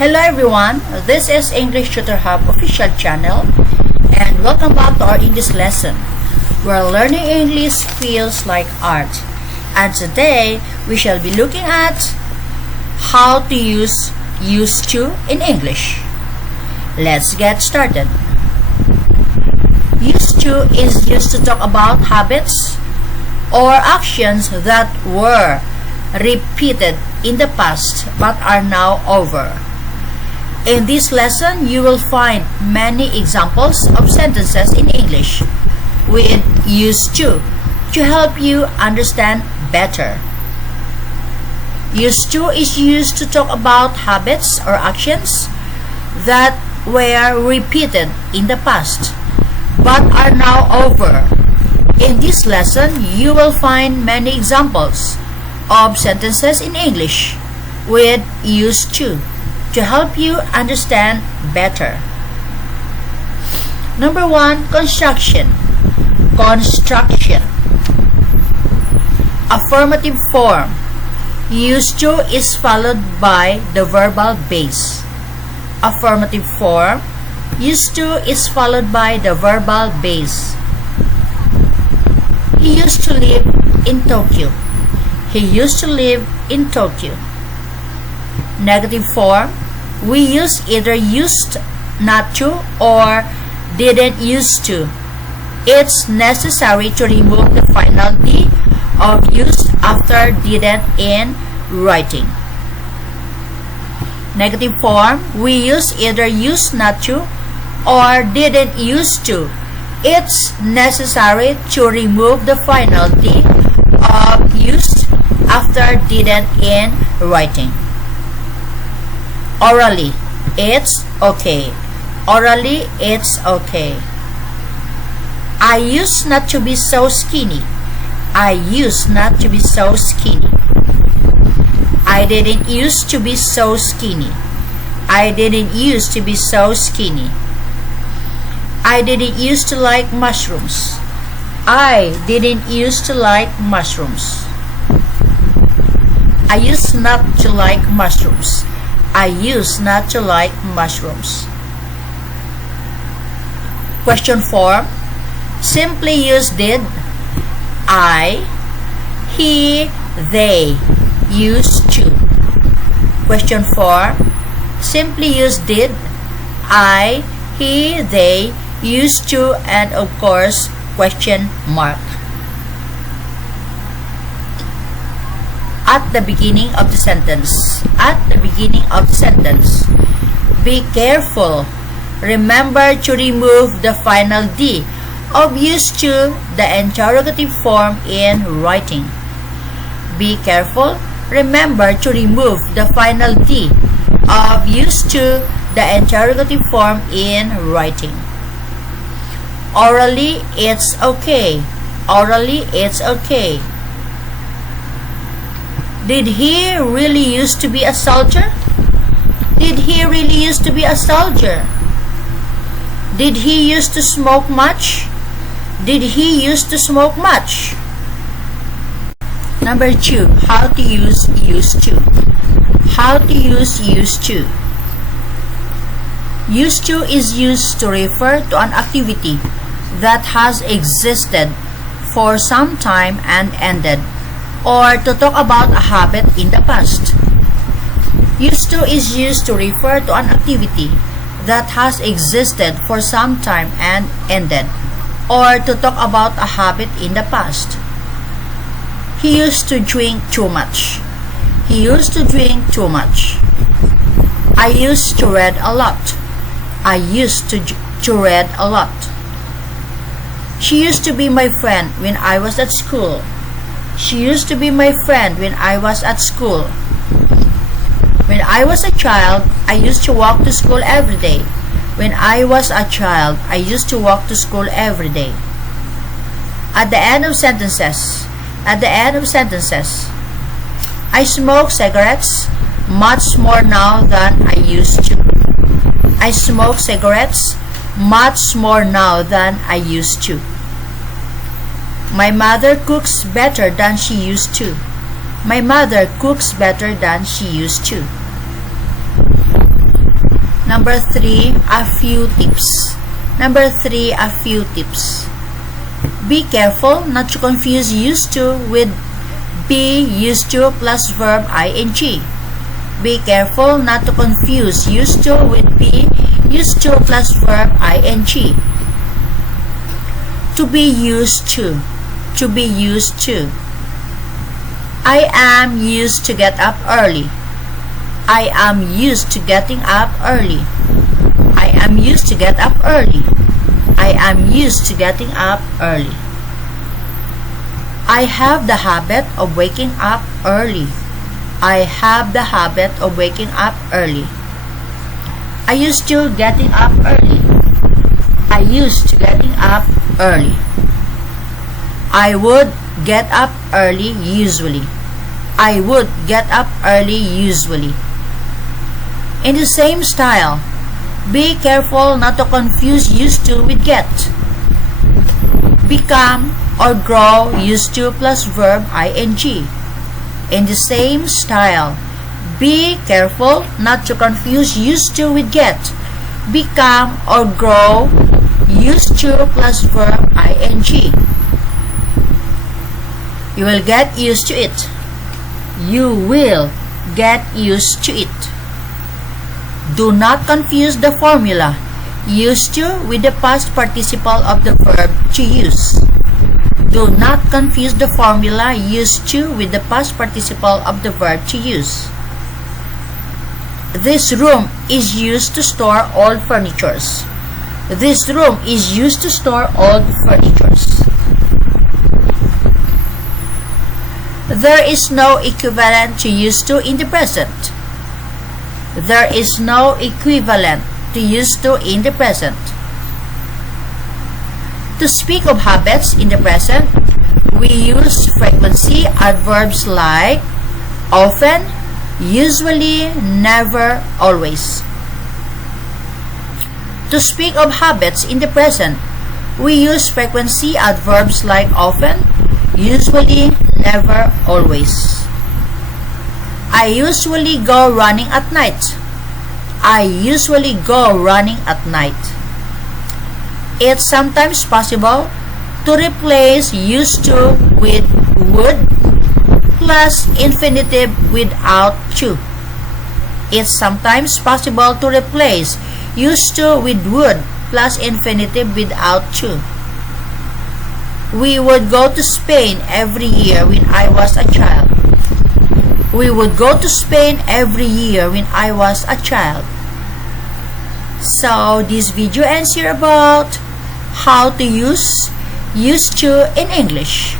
Hello everyone, this is English Tutor Hub official channel and welcome back to our English lesson where learning English feels like art. And today we shall be looking at how to use used to in English. Let's get started. Used to is used to talk about habits or actions that were repeated in the past but are now over. In this lesson, you will find many examples of sentences in English with used to help you understand better. Used to is used to talk about habits or actions that were repeated in the past but are now over. In this lesson, you will find many examples of sentences in English with used to help you understand better. Number 1, construction. Construction. Affirmative form. Used to is followed by the verbal base. Affirmative form. Used to is followed by the verbal base. He used to live in Tokyo. He used to live in Tokyo. Negative form. We use either used not to or didn't used to. It's necessary to remove the final D of used after didn't in writing. Negative form. We use either used not to or didn't used to. It's necessary to remove the final D of used after didn't in writing. Orally, it's okay. Orally, it's okay. I used not to be so skinny. I used not to be so skinny. I didn't used to be so skinny. I didn't used to be so skinny. I didn't used to like mushrooms. I didn't used to like mushrooms. I used not to like mushrooms. I used not to like mushrooms. Question form. Simply use did. I, he, they used to. Question form. Simply use did. I, he, they used to, and of course question mark at the beginning of the sentence. At the beginning of the sentence. Be careful. Remember to remove the final D of used to the interrogative form in writing. Be careful. Remember to remove the final D of used to the interrogative form in writing. Orally, it's okay. Orally, it's okay. Did he really used to be a soldier? Did he really used to be a soldier? Did he used to smoke much? Did he used to smoke much? Number 2, how to use used to. How to use used to. Used to is used to refer to an activity that has existed for some time and ended, or to talk about a habit in the past. Used to is used to refer to an activity that has existed for some time and ended, or to talk about a habit in the past. He used to drink too much. He used to drink too much. I used to read a lot. I used to read a lot. She used to be my friend when I was at school. She used to be my friend when I was at school. When I was a child, I used to walk to school every day. When I was a child, I used to walk to school every day. At the end of sentences. At the end of sentences. I smoke cigarettes much more now than I used to. I smoke cigarettes much more now than I used to. My mother cooks better than she used to. My mother cooks better than she used to. Number 3, a few tips. Number 3, a few tips. Be careful not to confuse used to with be used to plus verb ing. Be careful not to confuse used to with be used to plus verb ing. To be used to. To be used to. I am used to get up early. I am used to getting up early. I am used to get up early. I am used to getting up early. I have the habit of waking up early. I have the habit of waking up early. I used to getting up early. I used to getting up early. I would get up early usually. I would get up early usually. In the same style, be careful not to confuse used to with get. Become or grow used to plus verb ing. In the same style, be careful not to confuse used to with get. Become or grow used to plus verb ing. You will get used to it. You will get used to it. Do not confuse the formula used to with the past participle of the verb to use. Do not confuse the formula used to with the past participle of the verb to use. This room is used to store old furnitures. This room is used to store old furnitures. There is no equivalent to used to in the present. There is no equivalent to used to in the present. To speak of habits in the present, we use frequency adverbs like often, usually, never, always. To speak of habits in the present, we use frequency adverbs like often, usually, never, always. I usually go running at night. I usually go running at night. It's sometimes possible to replace used to with would plus infinitive without to. It's sometimes possible to replace used to with would plus infinitive without to. We would go to Spain every year when I was a child. We would go to Spain every year when I was a child. So this video ends here about how to use used to in English.